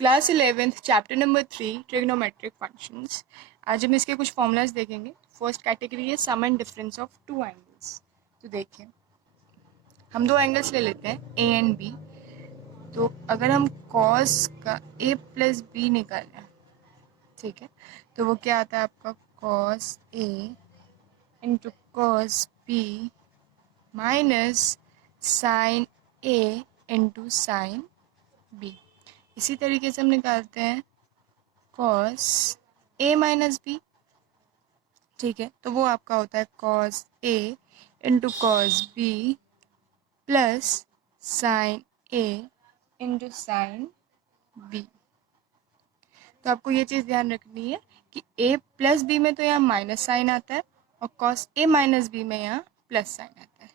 Class 11th chapter number 3 trigonometric functions. आज हम इसके कुछ फॉर्मूलाज देखेंगे। फर्स्ट कैटेगरी है sum and difference of two angles. तो देखिए, हम दो एंगल्स ले लेते हैं ए एंड बी। तो अगर हम कॉस का ए प्लस बी निकालें, ठीक है, तो वो क्या आता है आपका cos A into cos B minus sine A into sine B. इसी तरीके से हम निकालते हैं कॉस ए माइनस बी, ठीक है, तो वो आपका होता है cos A into cos B plus sine A into sine B. तो आपको ये चीज़ ध्यान रखनी है कि ए प्लस बी में तो यहाँ माइनस साइन आता है और कॉस ए माइनस बी में यहाँ प्लस साइन आता है।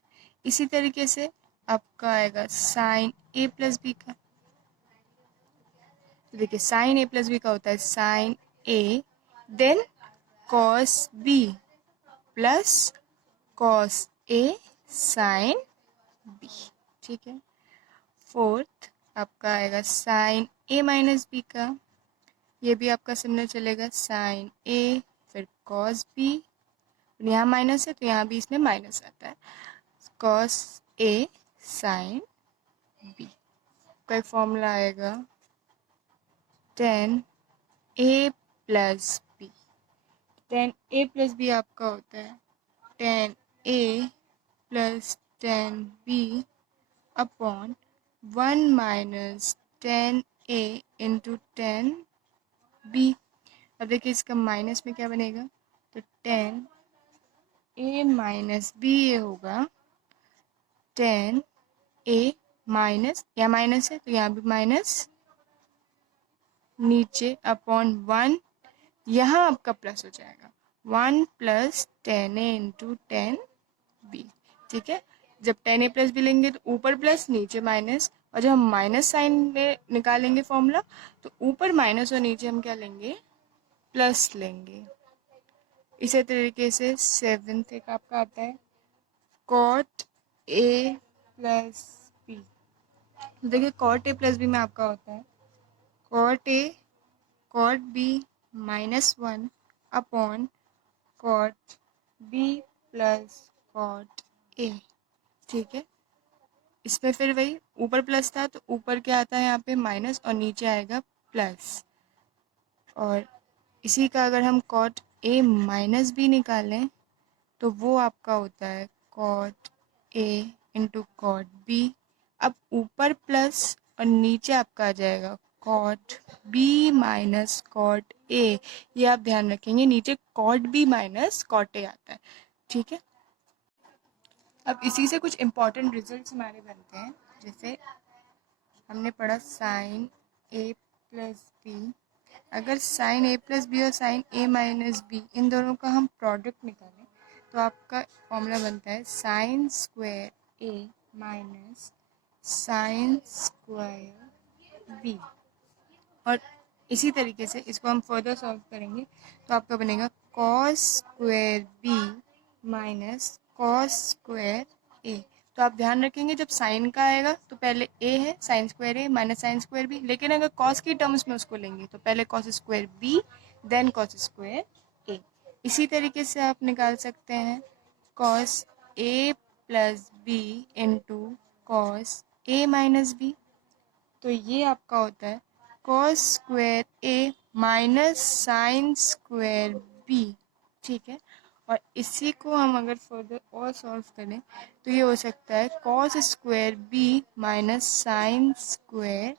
इसी तरीके से आपका आएगा साइन ए प्लस बी का। तो देखिए, साइन ए प्लस बी का होता है sine A then cos B plus cos A sine B, ठीक है। फोर्थ आपका आएगा साइन ए माइनस बी का, ये भी आपका सिमिलर चलेगा साइन ए फिर कॉस बी, यहाँ माइनस है तो यहाँ भी इसमें माइनस आता है, कॉस ए साइन बी का एक फॉर्मूला आएगा tan A plus B. Tan A plus B आपका होता है tan A plus tan B upon 1 minus tan A into tan B. अब देखिए इसका माइनस में क्या बनेगा, तो टेन ए माइनस बी ये होगा टेन ए माइनस, यहाँ माइनस है तो यहाँ भी माइनस, नीचे अपॉन 1, यहाँ आपका प्लस हो जाएगा 1 plus ten A into tan B, ठीक है। जब टेन ए प्लस बी लेंगे तो ऊपर प्लस नीचे माइनस, और जब हम माइनस साइन में निकालेंगे फॉर्मूला तो ऊपर माइनस और नीचे हम क्या लेंगे, प्लस लेंगे। इसी तरीके से सेवेंथ एक आपका आता है कॉट ए प्लस बी। देखिए कॉट ए प्लस बी में आपका होता है cot A cot B minus 1 upon cot B plus cot A, ठीक है। इसमें फिर वही ऊपर प्लस था तो ऊपर क्या आता है यहाँ पे माइनस और नीचे आएगा प्लस, और इसी का अगर हम कॉट ए माइनस बी निकालें तो वो आपका होता है cot A into cot B. अब ऊपर प्लस और नीचे आपका आ जाएगा cot B minus cot A. ये आप ध्यान रखेंगे, नीचे cot B minus cot A आता है, ठीक है। अब इसी से कुछ इम्पॉर्टेंट रिजल्ट्स हमारे बनते हैं। जैसे हमने पढ़ा साइन ए प्लस बी, अगर साइन ए प्लस बी और साइन ए माइनस बी इन दोनों का हम प्रोडक्ट निकालें तो आपका फॉर्मूला बनता है sign square A minus sine square B. और इसी तरीके से इसको हम फर्दर सॉल्व करेंगे तो आपका बनेगा cos square B minus cos square A. तो आप ध्यान रखेंगे जब साइन का आएगा तो पहले ए है sign square A minus sine square B, लेकिन अगर कॉस की टर्म्स में उसको लेंगे तो पहले cos square B then cos square A. इसी तरीके से आप निकाल सकते हैं cos A plus B into cos A minus B, तो ये आपका होता है cos square A minus sine square B, ठीक है। और इसी को हम अगर फर्दर और सॉल्व करें तो ये हो सकता है cos square B minus sine square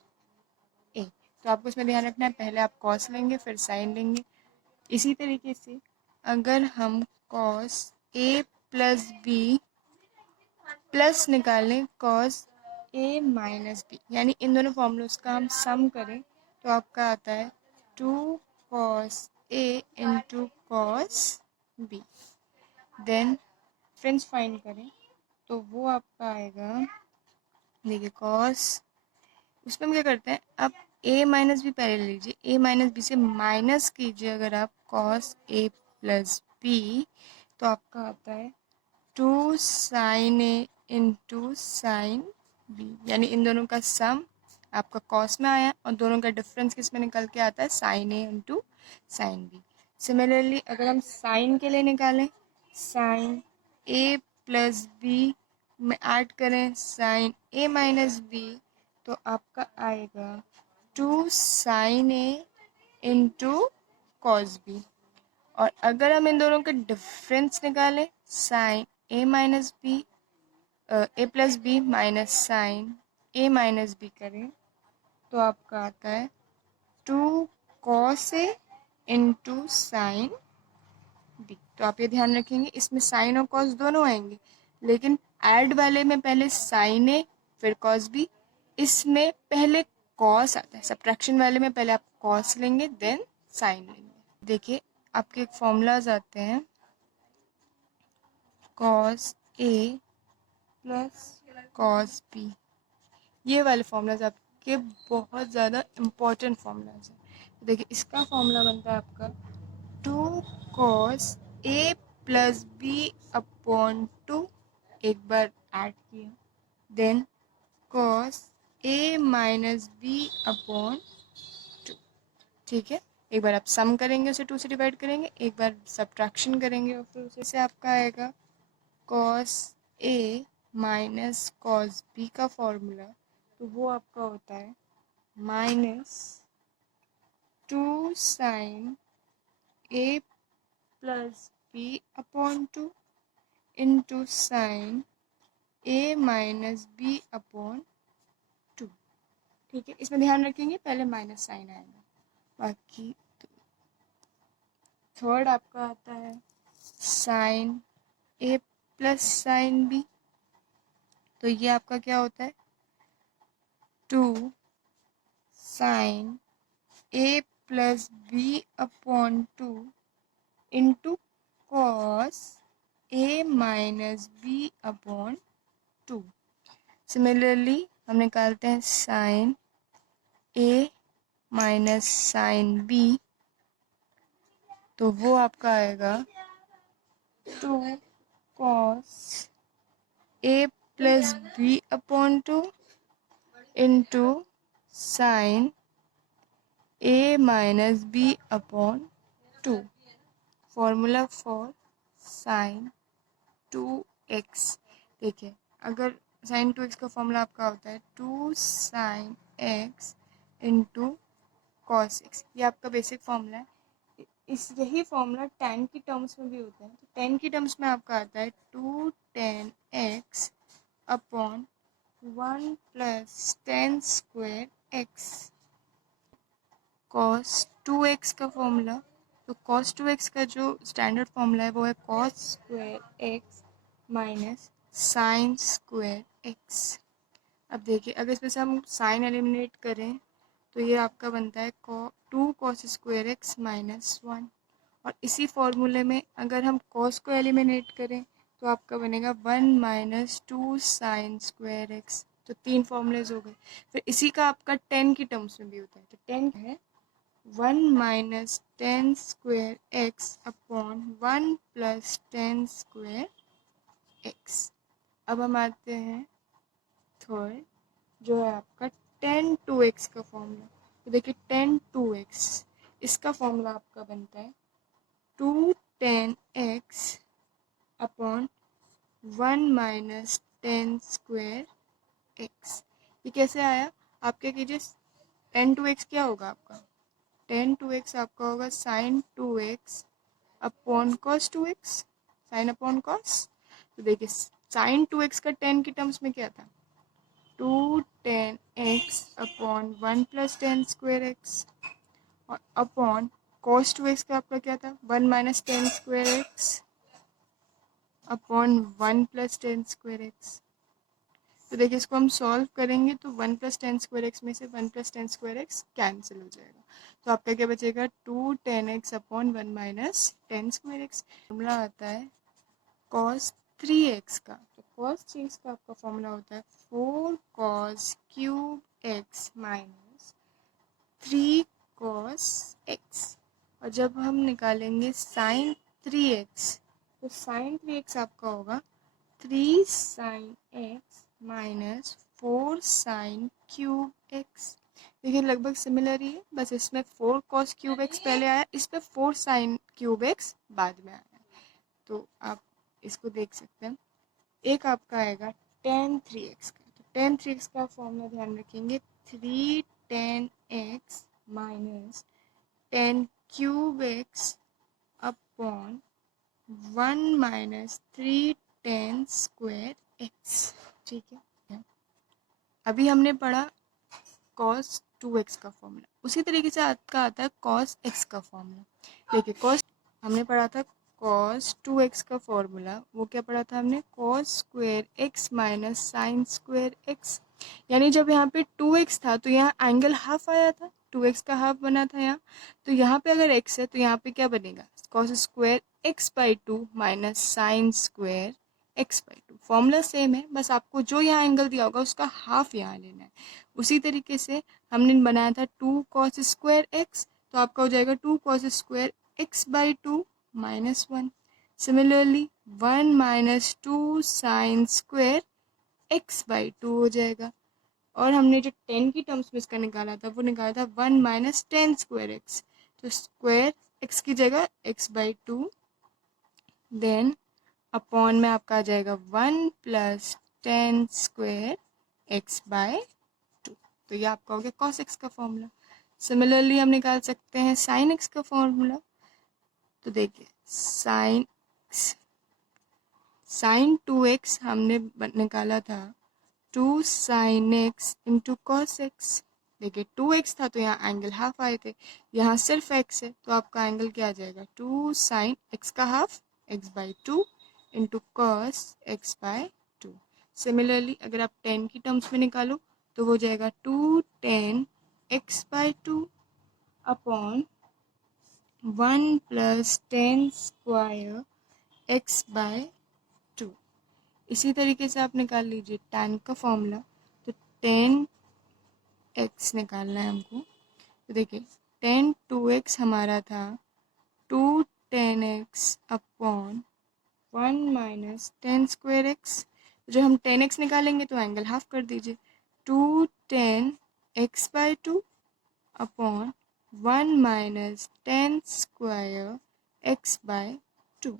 A. तो आपको इसमें ध्यान रखना है पहले आप कॉस लेंगे फिर साइन लेंगे। इसी तरीके से अगर हम cos A plus B plus निकालें कॉस ए माइनस बी, यानी इन दोनों फॉर्मूलोज का हम सम करें तो आपका आता है 2 cos A into cos B. Then friends find करें तो वो आपका आएगा, देखिए कॉस, उसमें हम क्या करते हैं, अब ए माइनस बी पहले ले लीजिए, ए माइनस बी से माइनस कीजिए अगर आप कॉस ए प्लस बी तो आपका आता है 2 sine A into sine B, यानी इन दोनों का सम आपका कॉस में आया और दोनों का डिफरेंस किस में निकल के आता है, sine A into sine B. Similarly अगर हम साइन के लिए निकालें, साइन ए प्लस बी में ऐड करें साइन ए माइनस बी, तो आपका आएगा 2 sine A into cos B. और अगर हम इन दोनों का डिफरेंस निकालें, sign A minus B A plus B minus sine A minus B करें, तो आपका आता है 2 cos A into sine B. तो आप ये ध्यान रखेंगे, इसमें साइन और कॉस दोनों आएंगे, लेकिन ऐड वाले में पहले साइन ए फिर कॉस बी, इसमें पहले कॉस आता है। सब्ट्रैक्शन वाले में पहले आप कॉस लेंगे देन साइन लेंगे। देखिए आपके फॉर्मूलाज आते हैं, cos A plus cos B, ये वाले फॉर्मूलाज आपके बहुत ज़्यादा इम्पोर्टेंट फॉर्मूलाज हैं। देखिए इसका फॉर्मूला बनता है आपका 2 cos A plus B upon 2, एक बार ऐड किया, then cos A minus B upon 2। ठीक है, एक बार आप सम करेंगे उसे 2 से डिवाइड करेंगे, एक बार सब्ट्रैक्शन करेंगे और फिर उसे से आपका आएगा cos A minus cos B का फॉर्मूला, तो वो आपका होता है minus 2 sine A plus B upon 2 into sine A minus B upon 2। ठीक है, इसमें ध्यान रखेंगे पहले माइनस साइन आएगा। बाकी थर्ड आपका आता है sine A plus sine B, तो ये आपका क्या होता है 2 sine A plus B upon 2 into cos A minus B upon 2। Similarly हम निकालते हैं sine A minus sine B, तो वो आपका आएगा 2 cos A plus B upon 2 into sine A minus B upon 2। Formula for sine 2x। देखिए अगर sign 2x का फॉर्मूला आपका होता है 2 sine x into cos x, ये आपका बेसिक फॉर्मूला है। इस यही फॉर्मूला tan की टर्म्स में भी होता है, तो tan की टर्म्स में आपका आता है 2 tan x upon 1 plus tan square x। Cos 2x का फॉर्मूला, तो कॉस 2x का जो स्टैंडर्ड फॉर्मूला है वो है cos square x minus sine square x। अब देखिए अगर इसमें से हम साइन एलिमिनेट करें तो ये आपका बनता है 2 कॉस स्क्वायर एक्स माइनस 1, और इसी फॉर्मूले में अगर हम कॉस को एलिमिनेट करें तो आपका बनेगा 1 माइनस 2 साइन स्क्वायर एक्स। तो 3 फॉर्मूलेज हो गए। फिर इसी का आपका 10 की टर्म्स में भी होता है, तो 10 है 1 minus 10 square x upon 1 plus 10 square x. अब हम आते हैं थर्ड, जो है आपका tan 2x का फॉर्मूला। तो देखिए tan 2x, इसका फॉर्मूला आपका बनता है 2 tan x upon 1 minus 10 square x। ये कैसे आया, आप क्या कीजिए, tan 2x क्या होगा आपका, tan 2x आपका होगा sine 2x upon cos 2x, sine upon cos. तो देखिए साइन 2x का tan की टर्म्स में क्या था 2 tan x upon 1 plus 10 square x, और अपॉन cos 2x का आपका क्या था 1 minus 10 square x upon 1 plus 10 square x. तो देखिए इसको हम सॉल्व करेंगे तो 1 प्लस 10 स्क्वायर एक्स में से 1 प्लस 10 स्क्वायर एक्स कैंसिल हो जाएगा, तो आपका क्या बचेगा 2 tan x upon 1 minus 10 square x. Formula आता है cos 3x का, तो cos 3x का आपका फॉर्मूला होता है 4 cos cube x minus 3 cos x। और जब हम निकालेंगे sin 3x, तो sin 3x आपका होगा 3 sin x minus 4 sine cube x. देखिए लगभग सिमिलर ही है, बस इसमें 4 कॉस क्यूब एक्स पहले आया, इसमें 4 साइन क्यूब एक्स बाद में आया। तो आप इसको देख सकते हैं। एक आपका आएगा tan 3x का, तो tan 3x का फॉर्मूला ध्यान रखेंगे, 3 tan x minus tan cube x upon 1 minus 3 tan square x. ठीक है, अभी हमने पढ़ा cos 2x का फॉर्मूला, उसी तरीके से आपका आता है cos x का फॉर्मूला। देखिए cos हमने पढ़ा था cos 2x का फॉर्मूला, वो क्या पढ़ा था हमने, cos square x minus sine square x। यानी जब यहाँ पे 2x था तो यहाँ एंगल हाफ आया था, 2x का हाफ बना था यहाँ, तो यहाँ पे अगर x है तो यहाँ पे क्या बनेगा, cos square x by 2 minus sine square x by 2। Formula same है, बस आपको जो यहाँ एंगल दिया होगा उसका हाफ यहाँ लेना है। उसी तरीके से हमने बनाया था 2 cos स्क्वायर x, तो आपका हो जाएगा 2 cos square x by 2 minus 1। Similarly 1 minus 2 sine square x by 2 हो जाएगा। और हमने जो 10 की टर्म्स में इसका निकाला था वो निकाला था 1 माइनस 10 स्क्वायर x, तो स्क्वायर x की जगह x बाई 2, देन अपॉन में आपका आ जाएगा 1 प्लस 10 स्क्वायर x बाय 2। तो ये आपका हो गया cos x का फॉर्मूला। सिमिलरली हम निकाल सकते हैं sin x का फॉर्मूला। तो देखिए साइन 2x हमने निकाला था 2 sin x into cos x. देखिए 2x था तो यहाँ एंगल हाफ आए थे, यहाँ सिर्फ x है तो आपका एंगल क्या आ जाएगा, 2 sin x का half x by 2 into cos x by 2। Similarly अगर आप 10 की टर्म्स में निकालो तो हो जाएगा 2 tan x by 2 upon 1 plus 10 square x by 2। इसी तरीके से आप निकाल लीजिए tan का फॉर्मूला, तो tan x निकालना है हमको। तो देखिए tan 2x हमारा था 2 tan x upon 1 minus 10 square x. जो हम tan x निकालेंगे तो एंगल हाफ कर दीजिए, 2 tan x by 2 upon 1 minus 10 square x by 2।